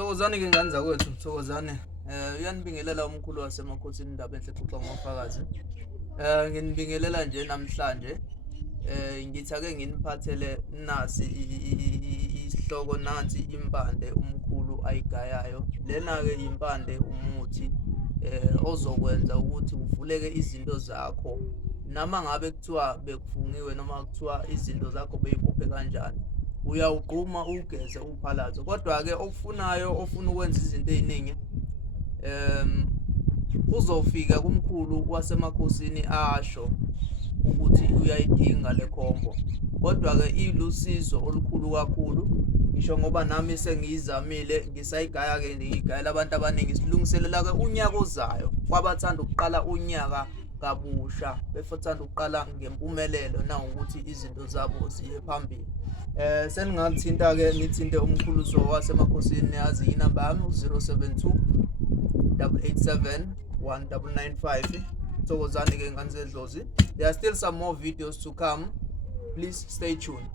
Thokozani ke ngani zakwethu, Thokozani. Uyanibingelela umkhulu wasemakhosini indaba enhle exoxa ngofakazi. Nginibingelela nje namhlanje. Ngithi ake nginiphathele nasi isihloko nansi impande umkhulu ayigayayo. Lena ke impande umuthi ozokwenza ukuthi uvuleke izinto zakho. Noma ngabe kuthiwa bekufungiwe noma kuthiwa izinto zakho beyibophe kanjani. Uyawugquma ugeze uphalaze, kodwa-ke okufunayo ofuna ukwenza izinto ey'ningi uzofika kumkhulu wasemakhosini asho ukuthi uyayidinga le khombo. Kodwa-ke ilusizo olukhulu kakhulu, ngisho ngoba nami sengiyizamile ngisayigaya-ke ngiyigayela abantu abaningi. Silungiselela-ke unyaka ozayo kwabathanda ukuqala unyaka kabusha befuthanda ukuqala ngempumelelo nangokuthi izinto zabo ziye phambili. Seningalithinta-ke nithinte umkhulu wasemakhosini, yazi inamba yami u-072 887 1995. Thokozani ke ngani zedlozi. There are still some more videos to come. Please stay tuned.